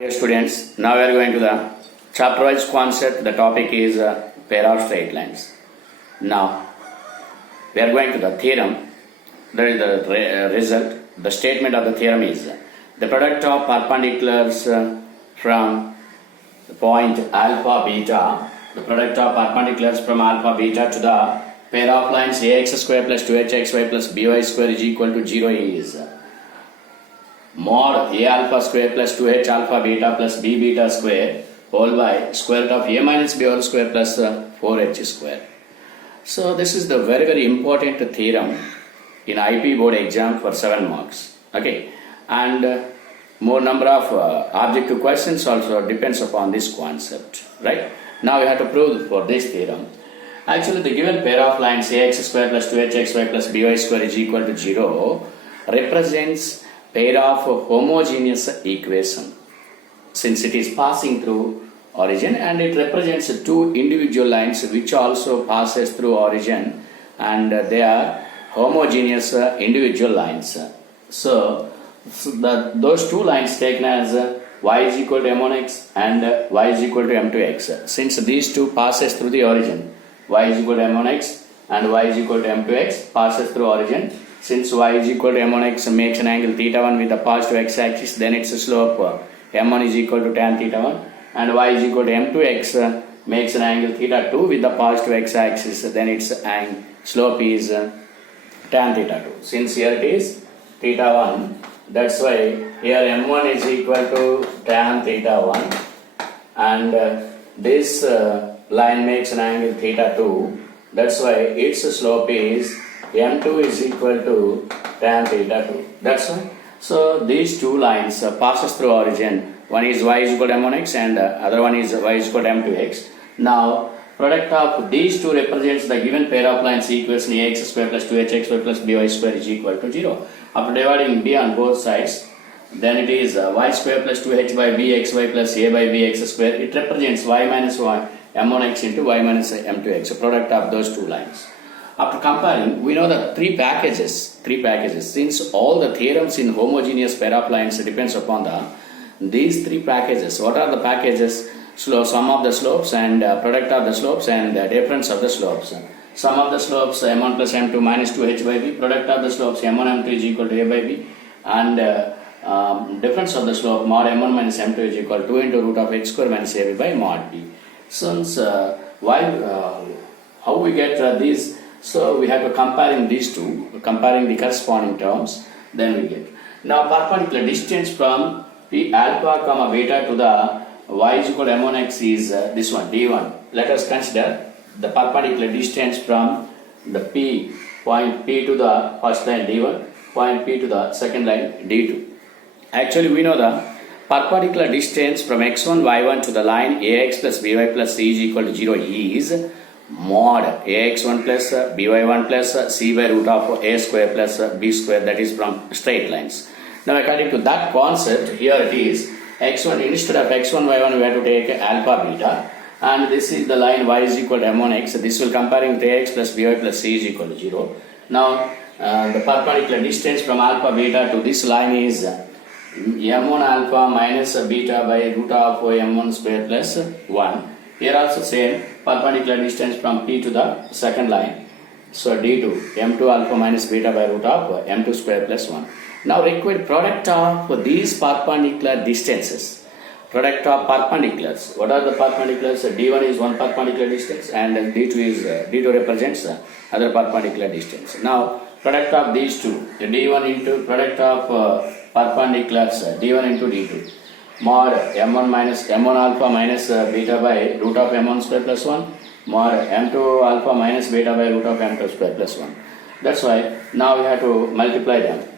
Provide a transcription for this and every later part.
Dear students, now we are going to the chapter-wise concept. The topic is pair of straight lines. Now we are going to the theorem. That is the result. The statement of the theorem is the product of perpendiculars from the point alpha beta. The product of perpendiculars from alpha beta to the pair of lines ax square plus 2hxy plus by square is equal to 0 is mod a alpha square plus 2h alpha beta plus b beta square whole by square root of a minus b whole square plus 4h square. So this is the very important theorem in IP board exam for 7 marks. Okay, and more number of objective questions also depends upon this concept, right? Now we have to prove for this theorem. Actually, the given pair of lines ax square plus 2hxy plus by square is equal to 0 represents pair of homogeneous equation, since it is passing through origin, and it represents two individual lines which also passes through origin, and they are homogeneous individual lines. So those two lines taken as y is equal to m1x and y is equal to m2x. Since these two passes through the origin, y is equal to m1x and y is equal to m2x passes through origin. Since y is equal to m1x makes an angle theta 1 with the positive x-axis, then its slope m1 is equal to tan theta 1, and y is equal to m2x makes an angle theta 2 with the positive x-axis, then its slope is tan theta 2. Since here it is theta 1, that's why here m1 is equal to tan theta 1, and this line makes an angle theta 2, that's why its slope is m2 is equal to tan theta 2. That's why. So these two lines passes through origin. One is y is equal to m1x and other one is y is equal to m2x. Now product of these two represents the given pair of lines equation ax square plus 2hxy plus by square is equal to 0. After dividing b on both sides, then it is y square plus 2h by bxy plus a by bx square. It represents y minus 1 m1x into y minus m2x. So product of those two lines. After comparing, we know that three packages. Since all the theorems in homogeneous pair of lines depends upon these three packages. What are the packages? Sum of the slopes and product of the slopes and difference of the slopes. Sum of the slopes m1 plus m2 minus 2h by b. Product of the slopes m1 m2 is equal to a by b. And difference of the slope mod m1 minus m2 is equal to 2 into root of h square minus ab by mod b. Since how we get these? So we have to comparing these two, comparing the corresponding terms, then we get. Now perpendicular distance from p alpha comma beta to the y is equal to m1x is this one d1. Let us consider the perpendicular distance from the point p to the first line d1, point p to the second line d2. Actually we know the perpendicular distance from x1 y1 to the line ax plus by plus c is equal to 0 is mod ax1 plus by1 plus c by root of a square plus b square, that is from straight lines. Now according to that concept, here it is x1, instead of x1 y1 we have to take alpha beta, and this is the line y is equal to m1x. This will comparing with ax plus by plus c is equal to 0. Now the perpendicular distance from alpha beta to this line is m1 alpha minus beta by root of m1 square plus 1. Here also same perpendicular distance from p to the second line. So d2 m2 alpha minus beta by root of m2 square plus 1. Now required product of these perpendicular distances. Product of perpendiculars. What are the perpendiculars? D1 is one perpendicular distance and D2 represents other perpendicular distance. Now product of these two, D1 into product of perpendiculars, D1 into D2. Mod m1 alpha minus beta by root of m1 square plus 1, mod m2 alpha minus beta by root of m2 square plus 1. That's why now we have to multiply them.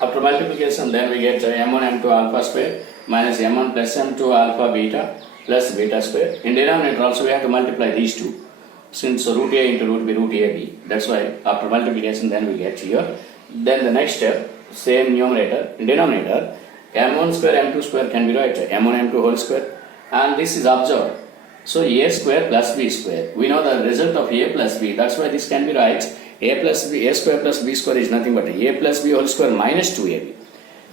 After multiplication, then we get m1 m2 alpha square minus m1 plus m2 alpha beta plus beta square. In denominator also we have to multiply these two, since root a into root b, root ab. That's why after multiplication then we get here. Then the next step, same numerator. In denominator, m1 square m2 square can be written m1 m2 whole square, and this is observed. So a square plus b square. We know the result of a plus b. That's why this can be written a square plus b square is nothing but a plus b whole square minus 2ab.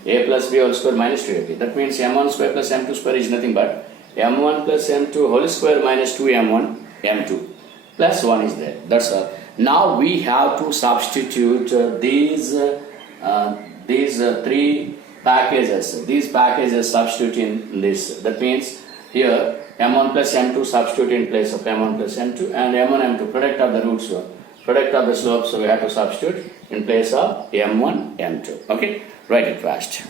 a plus b whole square minus 2ab. That means m1 square plus m2 square is nothing but m1 plus m2 whole square minus 2m1 m2 plus 1 is there. That's all. Now we have to substitute these three packages. These packages substitute in this. That means here m1 plus m2 substitute in place of m1 plus m2, and m1 m2 product of the roots, product of the slopes, so we have to substitute in place of m1 m2. Okay, write it fast.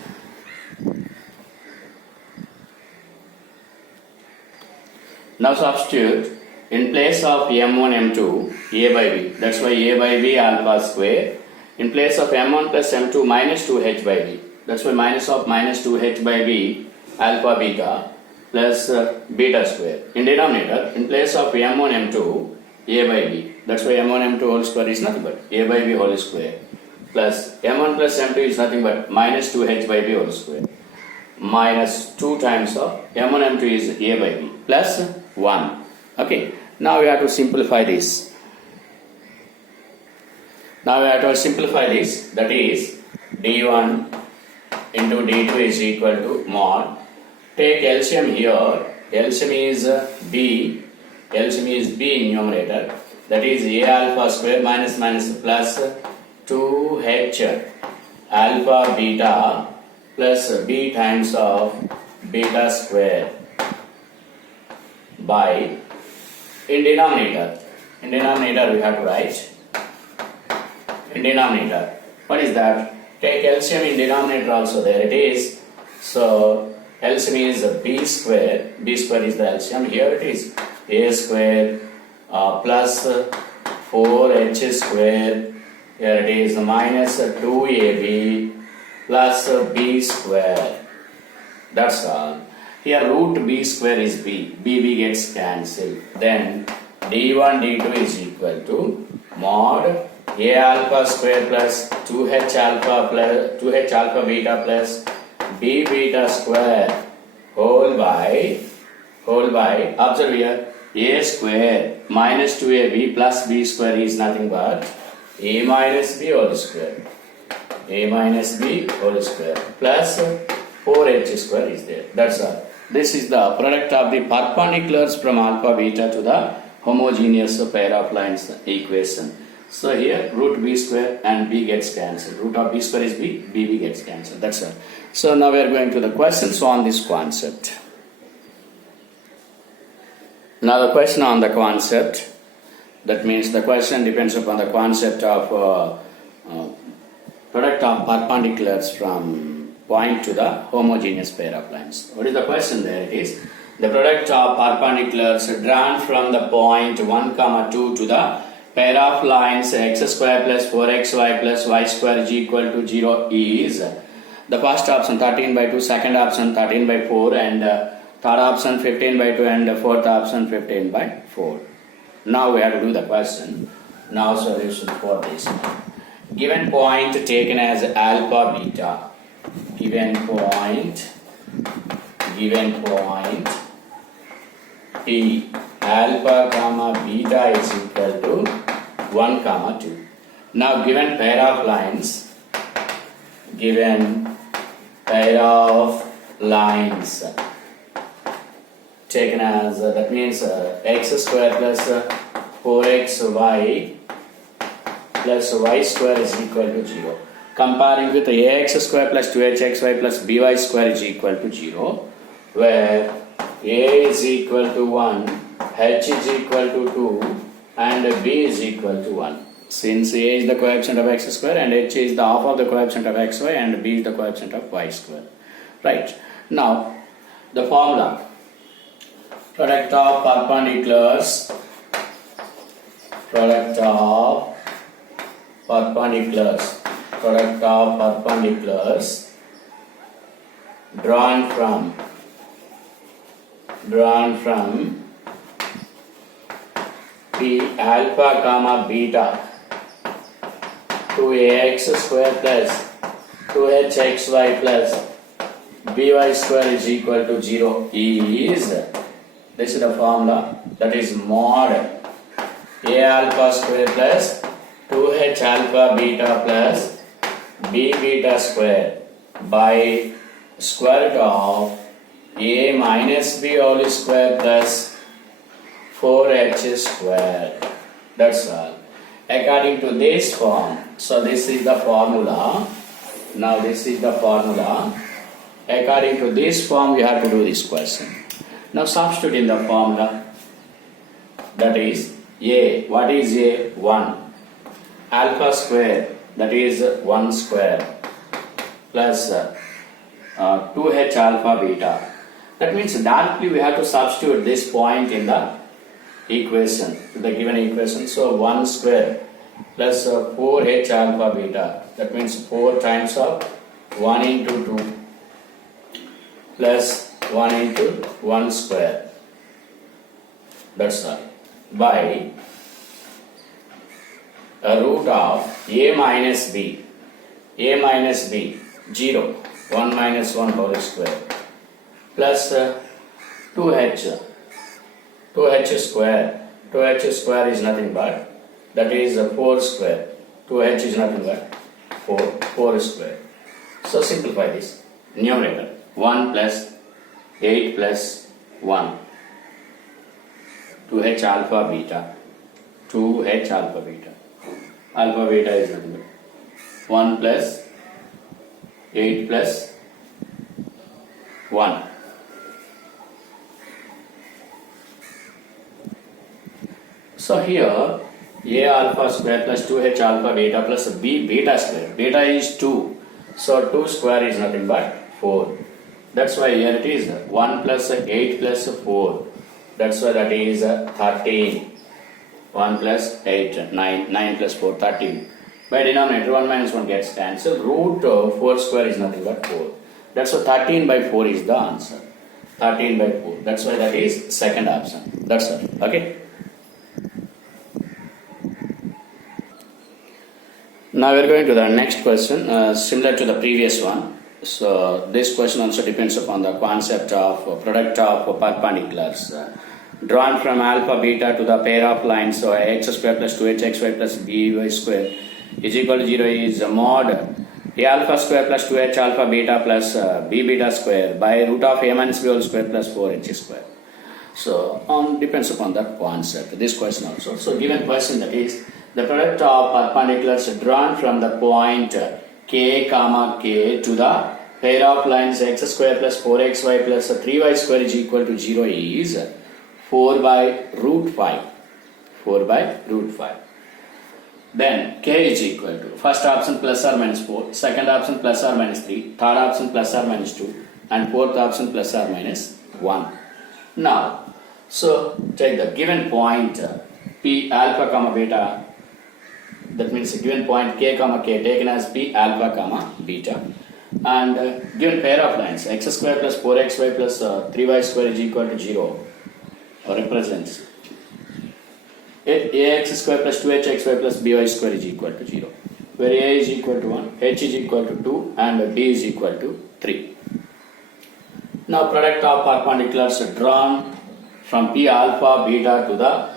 Now substitute in place of m1 m2 a by b. That's why a by b alpha square. In place of m1 plus m2 minus 2h by b. That's why minus of minus 2h by b alpha beta plus beta square. In denominator, in place of m1 m2 a by b. That's why m1 m2 whole square is nothing but a by b whole square plus m1 plus m2 is nothing but minus 2h by b whole square minus 2 times of m1 m2 is a by b plus 1. Okay, now we have to simplify this. That is d1 into d2 is equal to mod. Take LCM here. LCM is b. LCM is b in numerator. That is a alpha square minus plus 2h alpha beta plus b times of beta square by in denominator we have to write in denominator. What is that? Take LCM in denominator also, there it is. So LCM is b square is the LCM. Here it is a square plus 4h square. Here it is minus 2ab plus b square. That's all. Here root b square is b. b gets cancelled. Then d1 d2 is equal to mod a alpha square plus 2h alpha beta plus b beta square whole by observe here a square minus 2ab plus b square is nothing but a minus b whole square plus 4h square is there. That's all. This is the product of the perpendiculars from alpha beta to the homogeneous pair of lines equation. So here root b square and b gets cancelled. Root of b square is b, b gets cancelled. That's all. So now we are going to the questions on this concept. Now the question on the concept, that means the question depends upon the concept of product of perpendiculars from point to the homogeneous pair of lines. What is the question there? It is the product of perpendiculars drawn from the point 1, 2 to the pair of lines x square plus 4xy plus y square is equal to 0 is the first option 13 by 2, second option 13 by 4, and third option 15 by 2, and fourth option 15 by 4. Now we have to do the question. Now solution for this. Given point taken as alpha beta. Given point P alpha comma beta is equal to 1 comma 2. Now given pair of lines taken as that means x square plus 4xy plus y square is equal to 0. Comparing with ax square plus 2hxy plus by square is equal to 0, where a is equal to 1, h is equal to 2, and b is equal to 1. Since a is the coefficient of x square and h is the half of the coefficient of xy and b is the coefficient of y square. Right. Now, the formula. Product of perpendiculars drawn from P alpha comma beta to ax square plus 2hxy plus by square is equal to 0 is, this is the formula, that is mod a alpha square plus 2h alpha beta plus b beta square by square root of a minus b whole square plus 4h square. That's all. According to this form, so this is the formula. Now this is the formula. According to this form, we have to do this question. Now substitute in the formula. That is a. What is a? 1. Alpha square. That is 1 square plus 2h alpha beta. That means directly we have to substitute this point in the equation, the given equation. So 1 square plus 4h alpha beta. That means 4 times of 1 into 2 plus 1 into 1 square. That's all. By a root of a minus b. A minus b 0. 1 minus 1 whole square plus 2h. 2h square. 2h square is nothing but, that is 4 square. 2h is nothing but 4 square. So simplify this. Numerator 1 plus 8 plus 1. 2h alpha beta. 2h alpha beta. Alpha beta is nothing but 1 plus 8 plus 1. So here a alpha square plus 2h alpha beta plus b beta square. Beta is 2. So 2 square is nothing but 4. That's why here it is 1 plus 8 plus 4. That's why that is 13. 1 plus 8, 9, 9 plus 4, 13. By denominator 1 minus 1 gets cancelled. Root 4 square is nothing but 4. That's why 13 by 4 is the answer. 13 by 4. That's why that is second option. That's all. Okay. Now we are going to the next question, similar to the previous one. So this question also depends upon the concept of product of perpendiculars. Drawn from alpha beta to the pair of lines, so x square plus 2hxy plus by square is equal to 0 is mod a alpha square plus 2h alpha beta plus b beta square by root of a minus b whole square plus 4h square. So depends upon that concept, this question also. So given question, that is the product of perpendiculars drawn from the point k comma k to the pair of lines x square plus 4xy plus 3y square is equal to 0 is 4 by root 5. 4 by root 5. Then k is equal to first option plus or minus 4, second option plus or minus 3, third option plus or minus 2, and fourth option plus or minus 1. Now, so take the given point p alpha comma beta. That means a given point k comma k taken as p alpha comma beta, and given pair of lines x square plus 4xy plus 3y square is equal to 0 represents ax square plus 2hxy plus by square is equal to 0, where a is equal to 1, h is equal to 2, and b is equal to 3. Now product of perpendiculars drawn from p alpha beta to the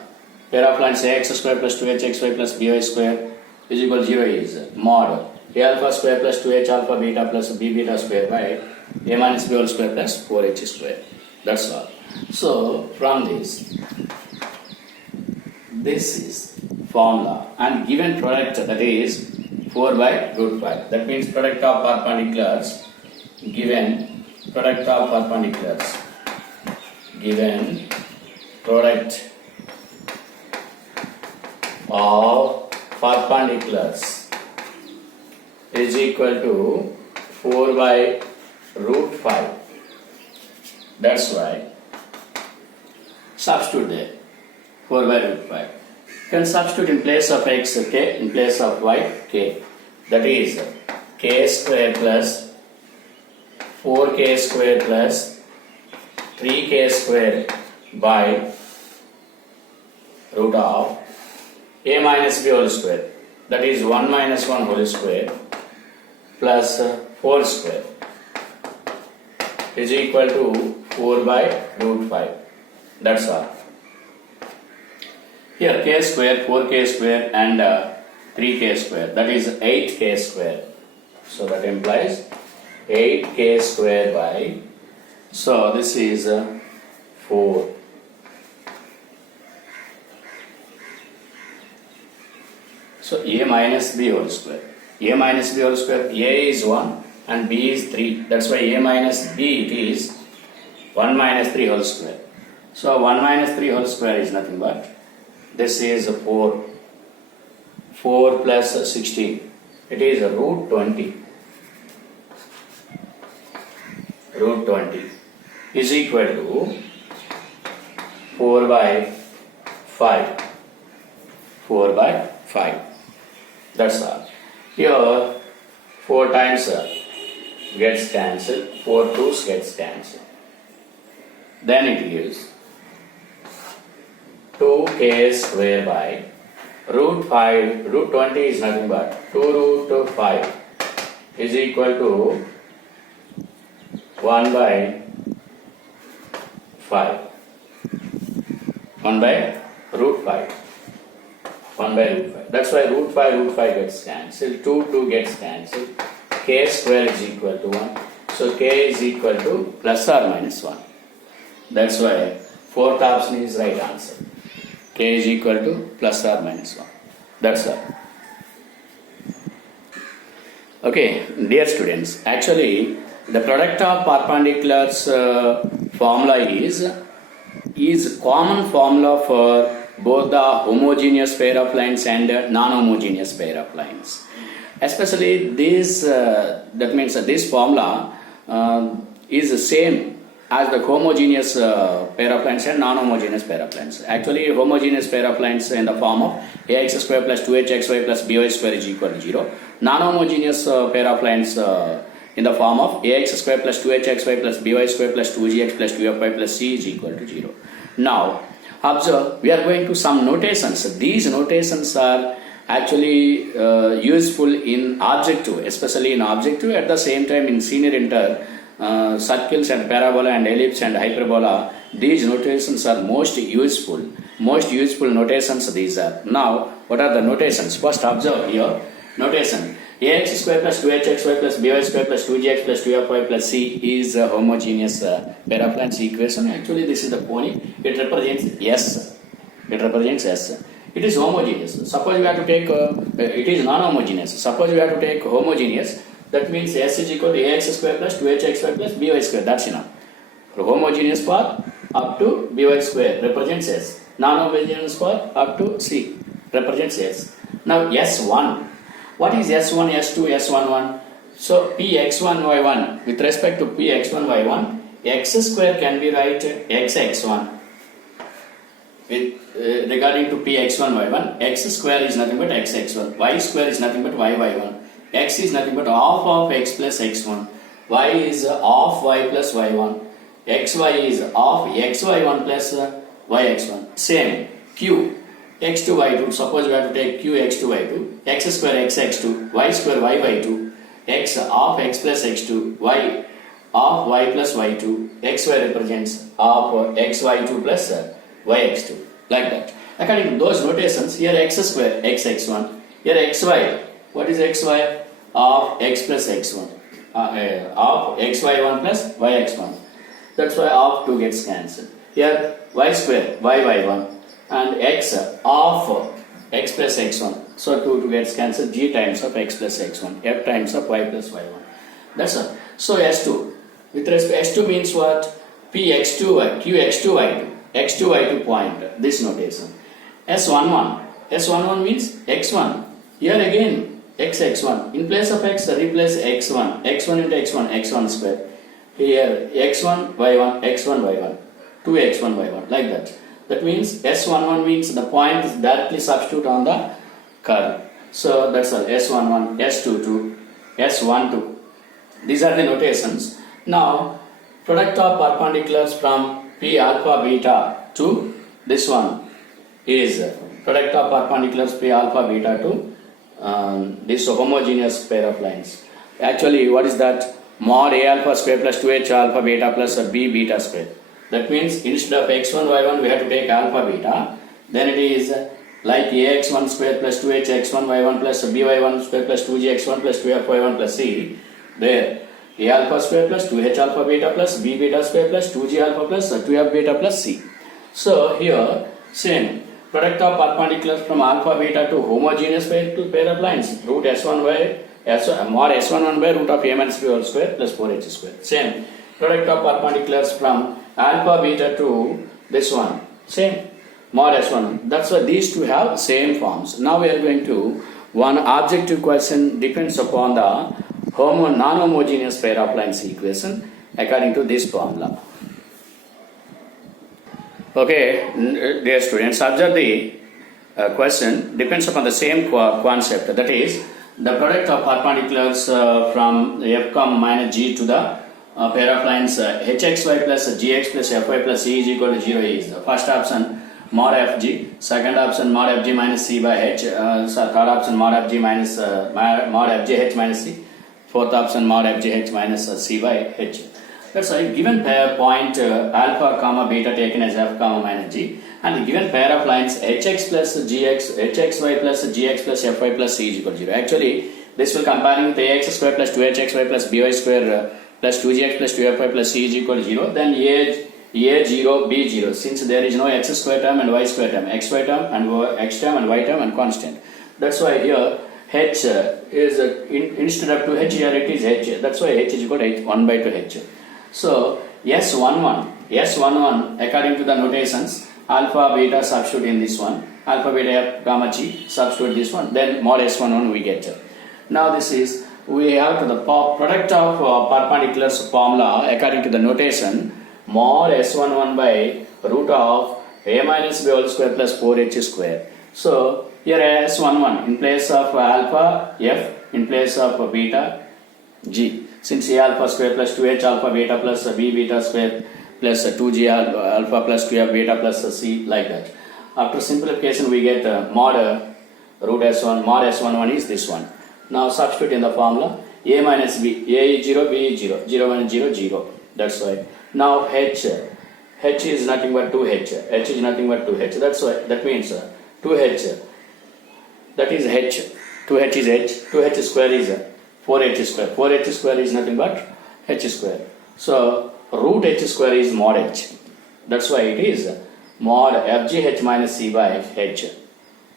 pair of lines ax square plus 2hxy plus by square is equal to 0 is mod a alpha square plus 2h alpha beta plus b beta square by a minus b whole square plus 4h square. That's all. So from this is formula, and given product, that is 4 by root 5. That means product of perpendiculars, given product of perpendiculars, given product of perpendiculars is equal to 4 by root 5. That's why substitute there 4 by root 5. Can substitute in place of x k, in place of y k. That is k square plus 4k square plus 3k square by root of a minus b whole square. That is 1 minus 1 whole square plus 4 square is equal to 4 by root 5. That's all. Here k square, 4k square and 3k square, that is 8k square. So that implies 8k square by, so this is 4. So a minus b whole square. A minus b whole square, a is 1 and b is 3. That's why a minus b it is 1 minus 3 whole square. So 1 minus 3 whole square is nothing but, this is 4. 4 plus 16. It is root 20. Root 20 is equal to 4 by 5. 4 by 5. That's all. Here 4 times gets cancelled. 4 2's gets cancelled. Then it gives 2k square by root 5. Root 20 is nothing but 2 root 5 is equal to 1 by 5. 1 by root 5. 1 by root 5. That's why root 5 gets cancelled. 2 gets cancelled. K square is equal to 1. So k is equal to plus or minus 1. That's why fourth option is right answer. K is equal to plus or minus 1. That's all. Okay, dear students, actually the product of perpendiculars formula is common formula for both the homogeneous pair of lines and non-homogeneous pair of lines. Especially this, that means this formula is the same as the homogeneous pair of lines and non-homogeneous pair of lines. Actually, homogeneous pair of lines in the form of ax square plus 2hxy plus by square is equal to 0. Non-homogeneous pair of lines in the form of ax square plus 2hxy plus by square plus 2gx plus 2fy plus c is equal to 0. Now, observe, we are going to some notations. These notations are actually useful in objective, especially in objective. At the same time, in senior inter, circles and parabola and ellipse and hyperbola, these notations are most useful. Most useful notations these are. Now, what are the notations? First, observe here. Notation: ax square plus 2hxy plus by square plus 2gx plus 2fy plus c is a homogeneous pair of lines equation. Actually, this is the pony. It represents S. It represents S. It is homogeneous. Suppose we have to take, it is non-homogeneous. Suppose we have to take homogeneous, that means S is equal to ax square plus 2hxy plus by square. That's enough. For homogeneous part up to by square represents S. Non-homogeneous part up to C represents S. Now S1. What is S1, S2, S11? So Px1, y1 with respect to Px1, y1, x square can be write xx1 with regarding to Px1, y1. X square is nothing but xx1. Y square is nothing but yy1. X is nothing but half of x plus x1. Y is half y plus y1. Xy is half xy1 plus yx1. Same. Q. X2, y2. Suppose we have to take q x2, y2. X square xx2. Y square y by 2. X half x plus x2. Y half y plus y2. Xy represents half xy2 plus yx2. Like that. According to those notations, here x square xx1. Here xy. What is xy? Half x plus x1. Half xy1 plus yx1. That's why half 2 gets cancelled. Here y square y by 1. And x half x plus x1. So 2 gets cancelled. G times of x plus x1. F times of y plus y1. That's all. So S2. With respect S2 means what? Px2y, qx2y2. x2y2 point. This notation. S11. S11 means x1. Here again xx1. In place of x, replace x1. x1 into x1, x1 square. Here x1, y1, x1, y1. 2x1, y1. Like that. That means S11 means the point is directly substitute on the curve. So that's all. S11, S22, S12. These are the notations. Now, product of perpendiculars from P alpha beta to this one is product of perpendiculars P alpha beta to this homogeneous pair of lines. Actually, what is that? Mod A alpha square plus 2H alpha beta plus B beta square. That means instead of x1, y1, we have to take alpha beta. Then it is like ax1 square plus 2h x1 y1 plus by1 square plus 2gx1 plus 2fy1 plus c. There A alpha square plus 2H alpha beta plus B beta square plus 2G alpha plus 2F beta plus C. So here same product of perpendiculars from alpha beta to homogeneous pair of lines, root S1 by mod S11 by root of A minus B whole square plus 4H square. Same product of perpendiculars from alpha beta to this one, same mod S1. That's why these two have same forms. Now we are going to one objective question depends upon the non-homogeneous pair of lines equation according to this formula. Okay, dear students, observe the question depends upon the same concept, that is the product of perpendiculars from f comma minus g to the pair of lines hxy plus gx plus fy plus c is equal to 0 is the first option mod fg, second option mod fg minus c by h, third option mod fg minus mod fgh minus c, fourth option mod fgh minus c by h. That's why given pair point alpha comma beta taken as f comma minus g, and the given pair of lines hx plus gx, hxy plus gx plus fy plus c is equal to 0. Actually, this will comparing with ax square plus 2hxy plus by square plus 2gx plus 2fy plus c is equal to 0. Then a0, b0. Since there is no x square term and y square term, xy term and x term and y term and constant. That's why here h is instead of 2h here it is h. That's why h is equal to 1 by 2h. So S11 according to the notations, alpha beta substitute in this one, alpha beta f gamma g substitute this one, then mod S11 we get. Now this is we have to the product of perpendiculars formula according to the notation mod S11 by root of a minus b whole square plus 4h square. So here S11 in place of alpha f, in place of beta g. Since a alpha square plus 2h alpha beta plus b beta square plus 2g alpha plus 2f beta plus c, like that. After simplification we get mod root s1, mod s11 is this one. Now substitute in the formula a minus b, a is 0, b is 0, 0 minus 0, 0. That's why. Now h is nothing but 2h, h is nothing but 2h. That's why, that means 2h, that is h, 2h is h, 2h square is 4h square. 4h square is nothing but h square. So root h square is mod h. That's why it is mod fgh minus c by h.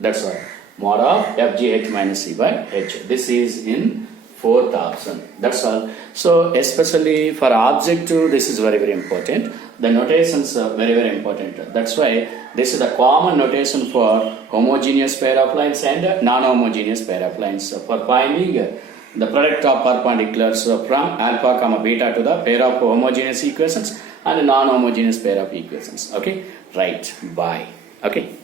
That's why mod of fgh minus c by h. This is in fourth option. That's all. So especially for objective, this is very important. The notations are very important. That's why this is the common notation for homogeneous pair of lines and non-homogeneous pair of lines. For finding the product of perpendiculars from alpha comma beta to the pair of homogeneous equations and non-homogeneous pair of equations. Okay, right. Bye. Okay.